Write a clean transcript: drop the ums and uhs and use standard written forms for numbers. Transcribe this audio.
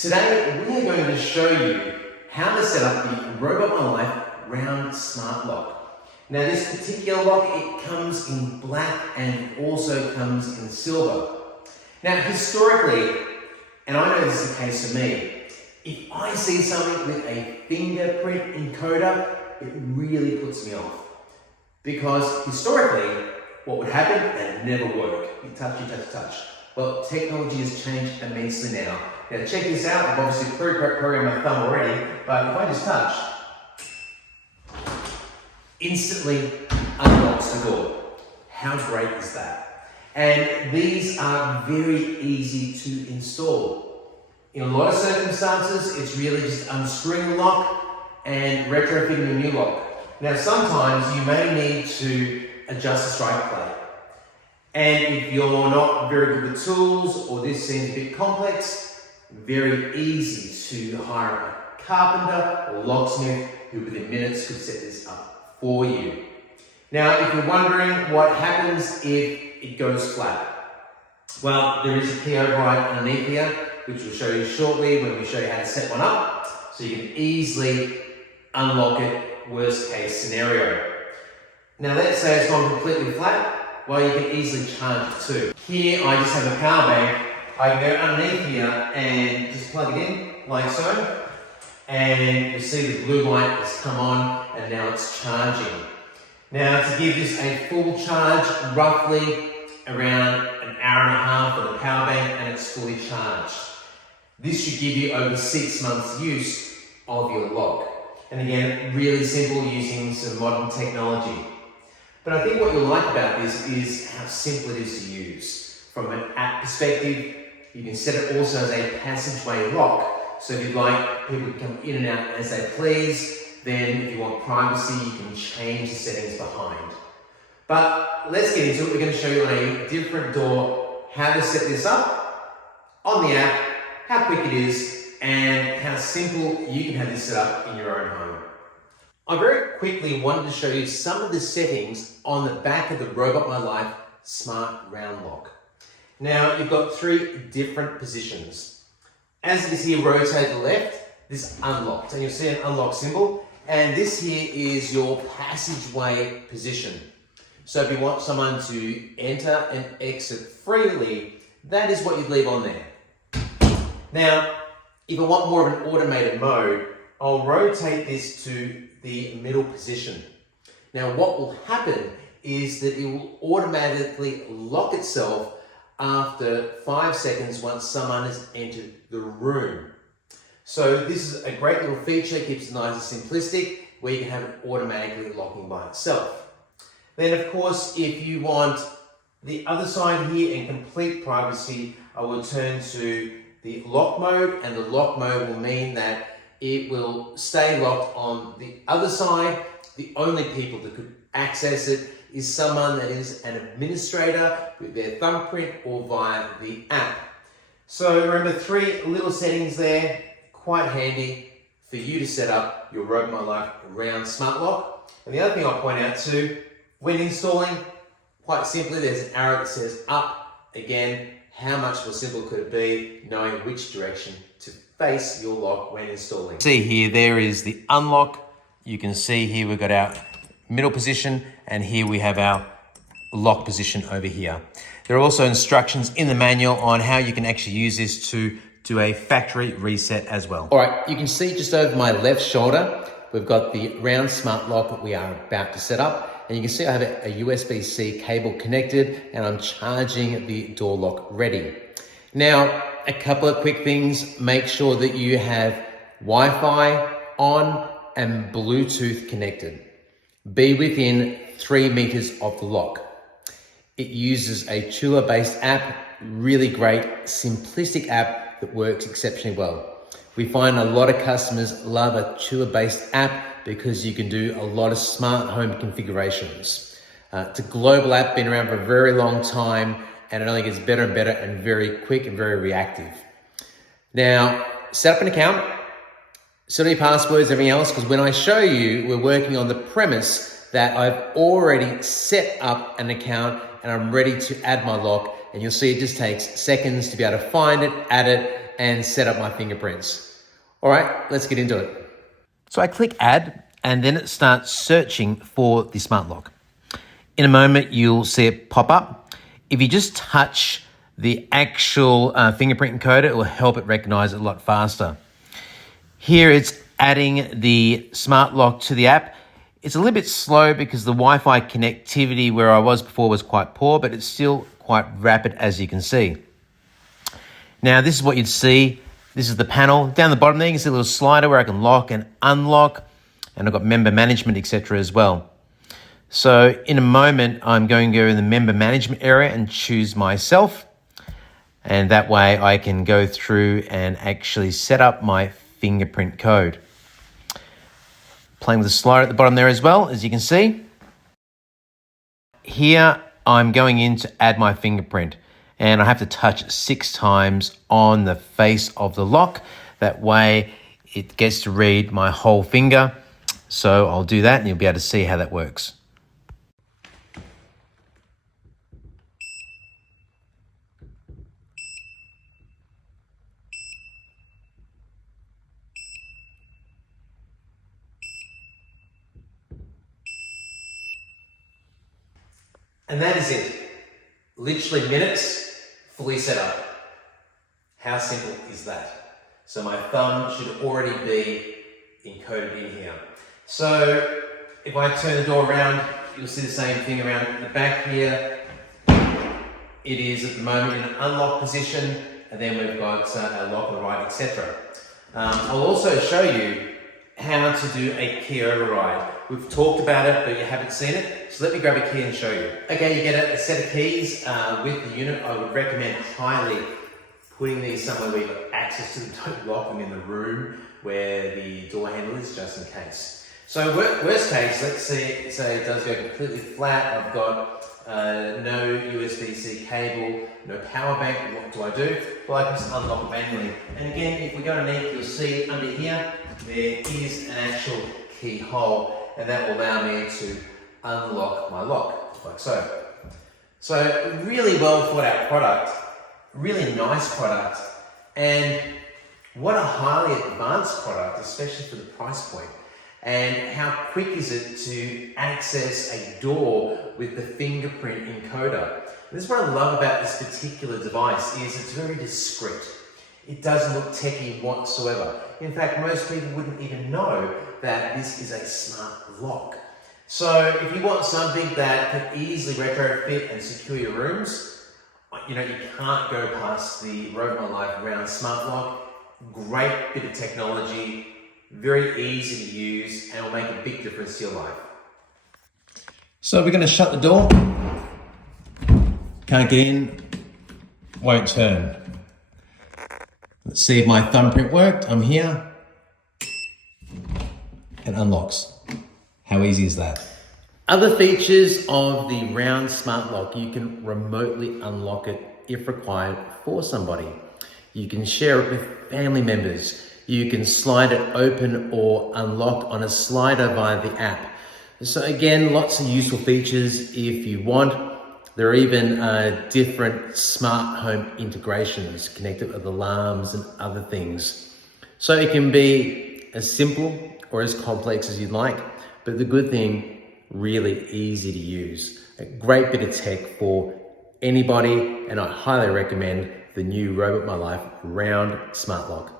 Today, we are going to show you how to set up the Robot My Life round smart lock. Now, this particular lock, it comes in black and it also comes in silver. Now, historically, and I know this is the case for me, if I see something with a fingerprint encoder, it really puts me off. Because historically, what would happen? It never work. You touch, you touch, touch. Well, technology has changed immensely now. Now check this out. I've obviously programmed my thumb already, but if I just touch, instantly unlocks the door. How great is that? And these are very easy to install. In a lot of circumstances, it's really just unscrewing the lock and retrofitting a new lock. Now, sometimes you may need to adjust the strike plate. And if you're not very good with tools or this seems a bit complex, very easy to hire a carpenter or locksmith who within minutes could set this up for you. Now, if you're wondering what happens if it goes flat, well, there is a key override underneath here, which we'll show you shortly when we show you how to set one up, so you can easily unlock it, worst case scenario. Now, let's say it's gone completely flat. Well, you can easily charge it too. Here, I just have a power bank. I can go underneath here and just plug it in, like so. And you see the blue light has come on and now it's charging. Now, to give this a full charge, roughly around an hour and a half for the power bank and it's fully charged. This should give you over 6 months use of your lock. And again, really simple using some modern technology. But I think what you'll like about this is how simple it is to use. From an app perspective, you can set it also as a passageway lock. So if you'd like people to come in and out as they please, then if you want privacy, you can change the settings behind. But let's get into it. We're going to show you on a different door how to set this up on the app, how quick it is, and how simple you can have this set up in your own home. I very quickly wanted to show you some of the settings on the back of the Robot My Life Smart Round Lock. Now, you've got 3 different positions. As you can see, rotate to the left, this is unlocked, and you'll see an unlock symbol. And this here is your passageway position. So if you want someone to enter and exit freely, that is what you'd leave on there. Now, if I want more of an automated mode, I'll rotate this to the middle position. Now, what will happen is that it will automatically lock itself after 5 seconds once someone has entered the room. So this is a great little feature, it keeps it nice and simplistic, where you can have it automatically locking by itself. Then of course, if you want the other side here in complete privacy, I will turn to the lock mode, and the lock mode will mean that it will stay locked on the other side. The only people that could access it is someone that is an administrator with their thumbprint or via the app. So remember, 3 little settings there, quite handy for you to set up your Robot My Life round smart lock. And the other thing I'll point out too, when installing, quite simply, there's an arrow that says up. Again, how much more simple could it be knowing which direction to face your lock when installing? See here, there is the unlock. You can see here we've got our middle position, and here we have our lock position over here. There are also instructions in the manual on how you can actually use this to do a factory reset as well. All right, you can see just over my left shoulder, we've got the round smart lock that we are about to set up. And you can see I have a USB-C cable connected and I'm charging the door lock ready. Now, a couple of quick things. Make sure that you have Wi-Fi on and Bluetooth connected. Be within 3 meters of the lock. It uses a Chua-based app, really great, simplistic app that works exceptionally well. We find a lot of customers love a Chua-based app because you can do a lot of smart home configurations. It's a global app, been around for a very long time, and it only gets better and better and very quick and very reactive. Now, set up an account, set up your passwords, everything else, because when I show you, we're working on the premise that I've already set up an account and I'm ready to add my lock, and you'll see it just takes seconds to be able to find it, add it, and set up my fingerprints. All right, let's get into it. So I click add and then it starts searching for the smart lock. In a moment, you'll see it pop up. If you just touch the actual fingerprint encoder, it will help it recognize it a lot faster. Here it's adding the smart lock to the app. It's a little bit slow because the Wi-Fi connectivity where I was before was quite poor, but it's still quite rapid as you can see. Now this is what you'd see. This is the panel. Down the bottom there you can see a little slider where I can lock and unlock, and I've got member management, etc. as well. So in a moment, I'm going to go in the member management area and choose myself. And that way I can go through and actually set up my fingerprint code. Playing with the slider at the bottom there as well, as you can see. Here I'm going in to add my fingerprint and I have to touch 6 times on the face of the lock. That way it gets to read my whole finger. So I'll do that and you'll be able to see how that works. And that is it. Literally minutes, fully set up. How simple is that? So my thumb should already be encoded in here. So if I turn the door around, you'll see the same thing around the back here. It is at the moment in an unlock position, and then we've got a lock on the right, etc. I'll also show you how to do a key override. We've talked about it, but you haven't seen it. So let me grab a key and show you. Okay, you get a set of keys with the unit. I would recommend highly putting these somewhere where you've got access to them. Don't lock them in the room where the door handle is, just in case. So worst case, let's say it does go completely flat. I've got no USB-C cable, no power bank. What do I do? Well, I can just unlock it manually. And again, if we go underneath, you'll see under here, there is an actual key hole, and that will allow me to unlock my lock, like so. So really well thought out product, really nice product, and what a highly advanced product, especially for the price point. And how quick is it to access a door with the fingerprint encoder? This is what I love about this particular device, is it's very discreet. It doesn't look techie whatsoever. In fact, most people wouldn't even know that this is a smart lock. So if you want something that can easily retrofit and secure your rooms, you can't go past the Robot My Life Round Smart Lock. Great bit of technology, very easy to use, and will make a big difference to your life. So we're going to shut the door. Can't get in, won't turn. Let's see if my thumbprint worked. I'm here. It unlocks. How easy is that? Other features of the round smart lock, you can remotely unlock it if required for somebody. You can share it with family members. You can slide it open or unlock on a slider via the app. So again, lots of useful features if you want. There are even different smart home integrations connected with alarms and other things. So it can be as simple or as complex as you'd like, but the good thing, really easy to use. A great bit of tech for anybody, and I highly recommend the new Robot My Life Round Smart Lock.